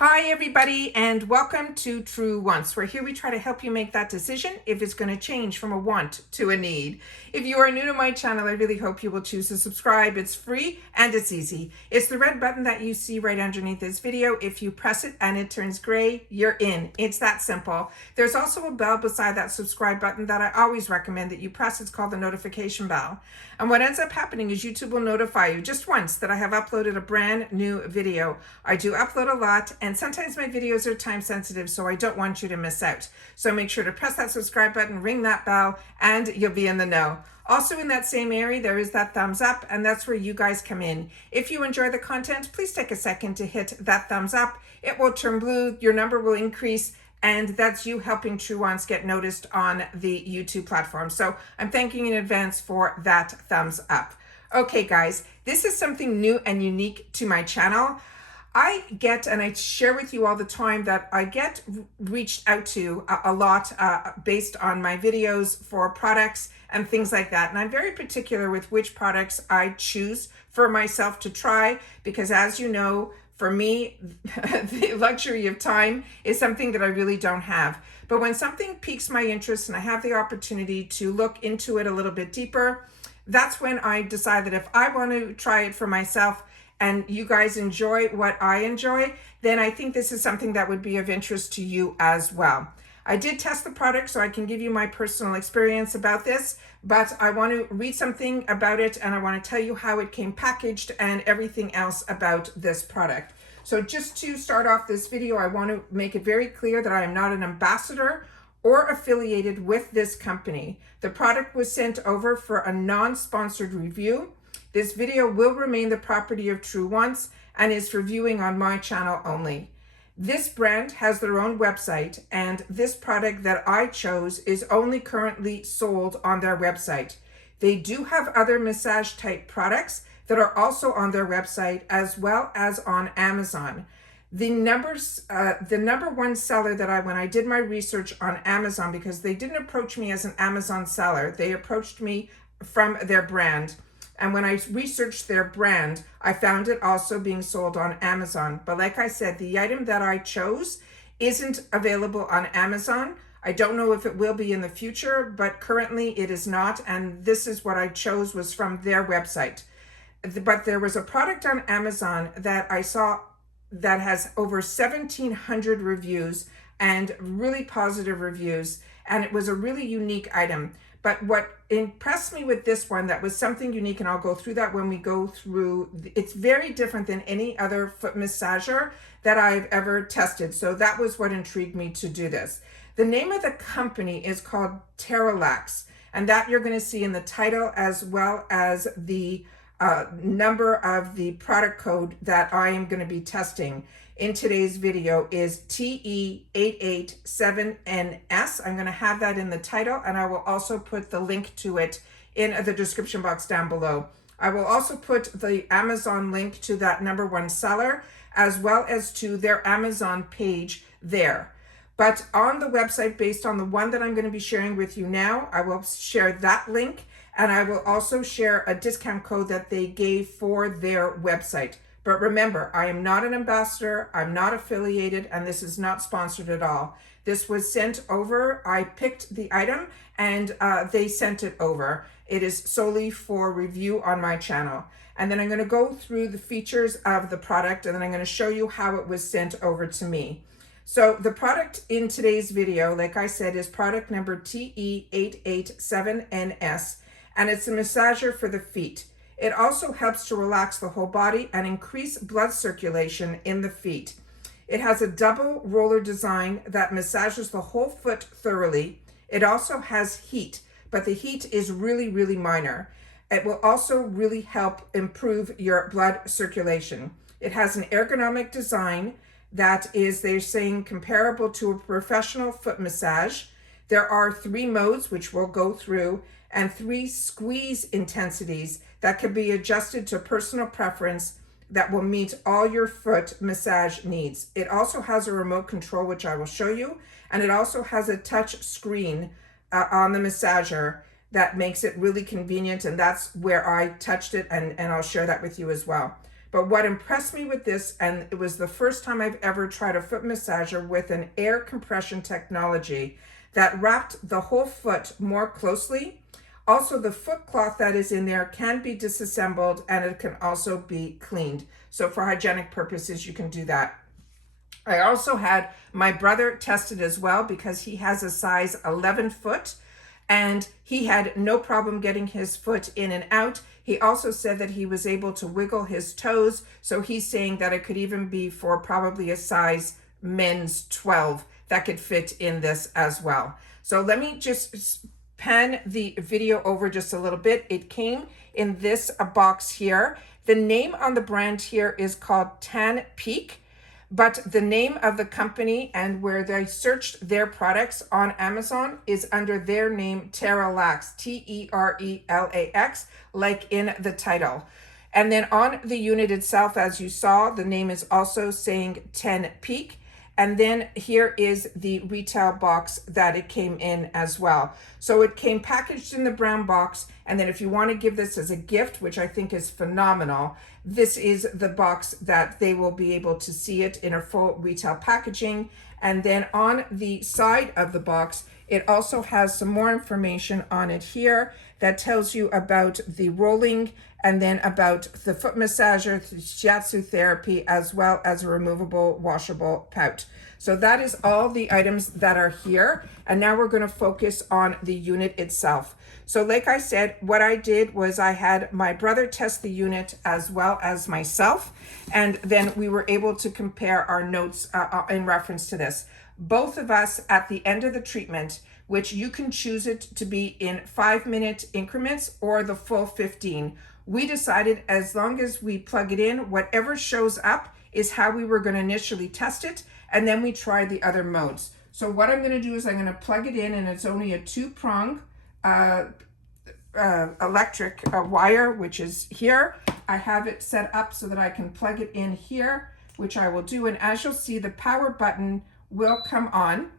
Hi everybody, and welcome to True Wants, where here we try to help you make that decision if it's going to change from a want to a need. If you are new to my channel, I really hope you will choose to subscribe. It's free and it's easy. It's the red button that you see right underneath this video. If you press it and it turns gray, you're in. It's that simple. There's also a bell beside that subscribe button that I always recommend that you press. It's called the notification bell. And what ends up happening is YouTube will notify you just once that I have uploaded a brand new video. I do upload a lot, and sometimes my videos are time sensitive, so I don't want you to miss out. So make sure to press that subscribe button, ring that bell, and you'll be in the know. Also in that same area, there is that thumbs up, and that's where you guys come in. If you enjoy the content, please take a second to hit that thumbs up. It will turn blue, your number will increase, and that's you helping True Wants get noticed on the YouTube platform. So I'm thanking in advance for that thumbs up. Okay guys, this is something new and unique to my channel. I get, and I share with you all the time, that I get reached out to a lot based on my videos for products and things like that. And I'm very particular with which products I choose for myself to try, because as you know, for me, the luxury of time is something that I really don't have. But when something piques my interest and I have the opportunity to look into it a little bit deeper, that's when I decide that if I want to try it for myself and you guys enjoy what I enjoy, then I think this is something that would be of interest to you as well. I did test the product, so I can give you my personal experience about this, but I want to read something about it and I want to tell you how it came packaged and everything else about this product. So just to start off this video, I want to make it very clear that I am not an ambassador or affiliated with this company. The product was sent over for a non-sponsored review. This video will remain the property of True Wants and is for viewing on my channel only. This brand has their own website, and this product that I chose is only currently sold on their website. They do have other massage type products that are also on their website as well as on Amazon. The number one seller that when I did my research on Amazon, because they didn't approach me as an Amazon seller, they approached me from their brand. And when I researched their brand, I found it also being sold on Amazon. But like I said, the item that I chose isn't available on Amazon. I don't know if it will be in the future, but currently it is not. And this is what I chose, was from their website. But there was a product on Amazon that I saw that has over 1,700 reviews and really positive reviews. And it was a really unique item. But what impressed me with this one that was something unique, and I'll go through that when we go through, it's very different than any other foot massager that I've ever tested. So that was what intrigued me to do this. The name of the company is called Terelax, and that you're going to see in the title as well as the number of the product code that I am going to be testing in today's video is TE8879S. I'm going to have that in the title, and I will also put the link to it in the description box down below. I will also put the Amazon link to that number one seller as well as to their Amazon page there. But on the website, based on the one that I'm going to be sharing with you now, I will share that link, and I will also share a discount code that they gave for their website. But remember, I am not an ambassador, I'm not affiliated, and this is not sponsored at all. This was sent over, I picked the item, and they sent it over. It is solely for review on my channel. And then I'm going to go through the features of the product, and then I'm going to show you how it was sent over to me. So the product in today's video, like I said, is product number TE8879S, and it's a massager for the feet. It also helps to relax the whole body and increase blood circulation in the feet. It has a double roller design that massages the whole foot thoroughly. It also has heat, but the heat is really, really minor. It will also really help improve your blood circulation. It has an ergonomic design that is, they're saying, comparable to a professional foot massage. There are 3 modes, which we'll go through, and 3 squeeze intensities that can be adjusted to personal preference that will meet all your foot massage needs. It also has a remote control, which I will show you, and it also has a touch screen on the massager that makes it really convenient, and that's where I touched it, and I'll share that with you as well. But what impressed me with this, and it was the first time I've ever tried a foot massager with an air compression technology that wrapped the whole foot more closely. Also, the foot cloth that is in there can be disassembled and it can also be cleaned. So for hygienic purposes, you can do that. I also had my brother tested as well because he has a size 11 foot and he had no problem getting his foot in and out. He also said that he was able to wiggle his toes. So he's saying that it could even be for probably a size men's 12 that could fit in this as well. So let me just pan the video over just a little bit. It came in this box here. The name on the brand here is called Tan Peak. But the name of the company and where they searched their products on Amazon is under their name, Terelax, T-E-R-E-L-A-X, like in the title. And then on the unit itself, as you saw, the name is also saying 10 Peak. And then here is the retail box that it came in as well. So it came packaged in the brown box. And then if you want to give this as a gift, which I think is phenomenal, this is the box that they will be able to see it in a full retail packaging. And then on the side of the box, it also has some more information on it here that tells you about the rolling and then about the foot massager, the shiatsu therapy, as well as a removable washable pouch. So that is all the items that are here. And now we're going to focus on the unit itself. So like I said, what I did was I had my brother test the unit as well as myself. And then we were able to compare our notes in reference to this. Both of us at the end of the treatment, which you can choose it to be in 5-minute increments or the full 15. We decided as long as we plug it in, whatever shows up is how we were going to initially test it. And then we tried the other modes. So what I'm going to do is I'm going to plug it in, and it's only a 2-prong electric wire, which is here. I have it set up so that I can plug it in here, which I will do. And as you'll see, the power button will come on.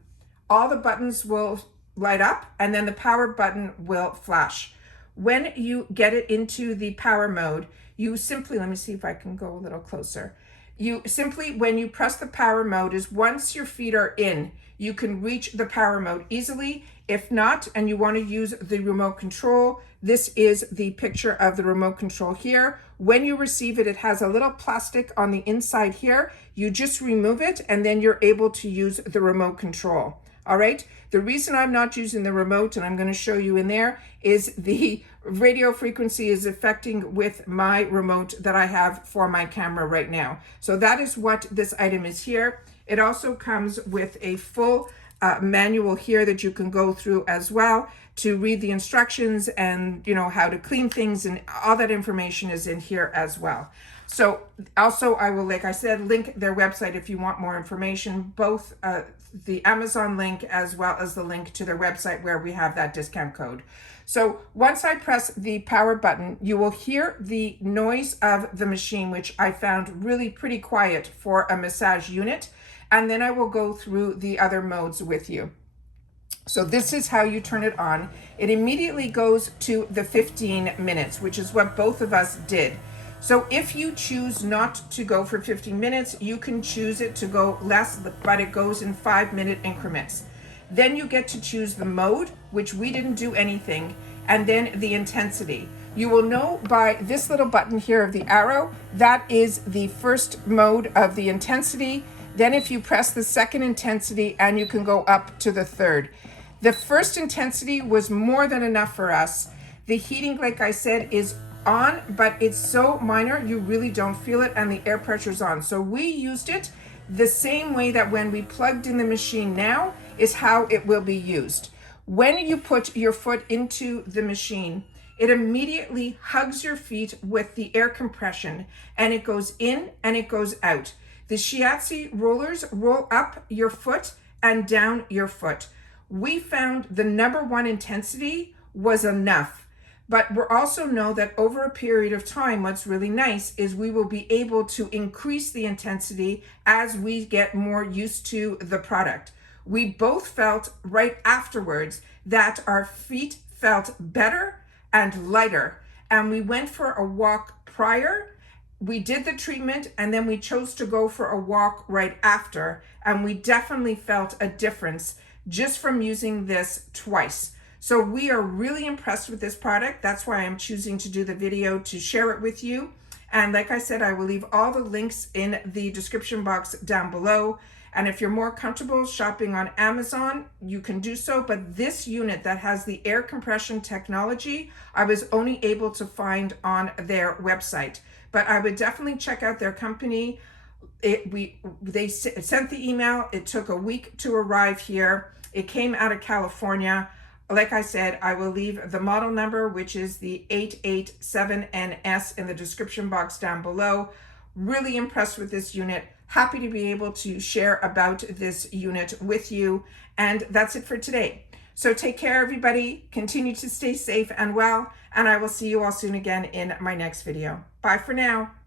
All the buttons will light up, and then the power button will flash. When you get it into the power mode, you simply, let me see if I can go a little closer. You simply, when you press the power mode, is once your feet are in, you can reach the power mode easily. If not, and you want to use the remote control, this is the picture of the remote control here. When you receive it, it has a little plastic on the inside here. You just remove it, and then you're able to use the remote control. All right. The reason I'm not using the remote, and I'm going to show you in there, is the radio frequency is affecting with my remote that I have for my camera right now. So that is what this item is here. It also comes with a full manual here that you can go through as well to read the instructions and, you know, how to clean things, and all that information is in here as well. So also I will, like I said, link their website if you want more information, both the Amazon link as well as the link to their website where we have that discount code. So once I press the power button, you will hear the noise of the machine, which I found really pretty quiet for a massage unit. And then I will go through the other modes with you. So this is how you turn it on. It immediately goes to the 15 minutes, which is what both of us did. So if you choose not to go for 15 minutes, you can choose it to go less, but it goes in 5-minute increments. Then you get to choose the mode, which we didn't do anything, and then the intensity. You will know by this little button here of the arrow, that is the first mode of the intensity. Then if you press the second intensity, and you can go up to the third. The first intensity was more than enough for us. The heating, like I said, is on, but it's so minor you really don't feel it, and the air pressure's on. So we used it the same way that when we plugged in the machine now is how it will be used. When you put your foot into the machine, it immediately hugs your feet with the air compression, and it goes in and it goes out. The shiatsu rollers roll up your foot and down your foot. We found the #1 intensity was enough. But we also know that over a period of time, what's really nice is we will be able to increase the intensity as we get more used to the product. We both felt right afterwards that our feet felt better and lighter. And we went for a walk prior, we did the treatment and then we chose to go for a walk right after, and we definitely felt a difference just from using this twice. So we are really impressed with this product. That's why I'm choosing to do the video to share it with you. And like I said, I will leave all the links in the description box down below. And if you're more comfortable shopping on Amazon, you can do so. But this unit that has the air compression technology, I was only able to find on their website. But I would definitely check out their company. They sent the email. It took a week to arrive here. It came out of California. Like I said, I will leave the model number, which is the 887NS, in the description box down below. Really impressed with this unit. Happy to be able to share about this unit with you. And that's it for today. So take care, everybody. Continue to stay safe and well. And I will see you all soon again in my next video. Bye for now.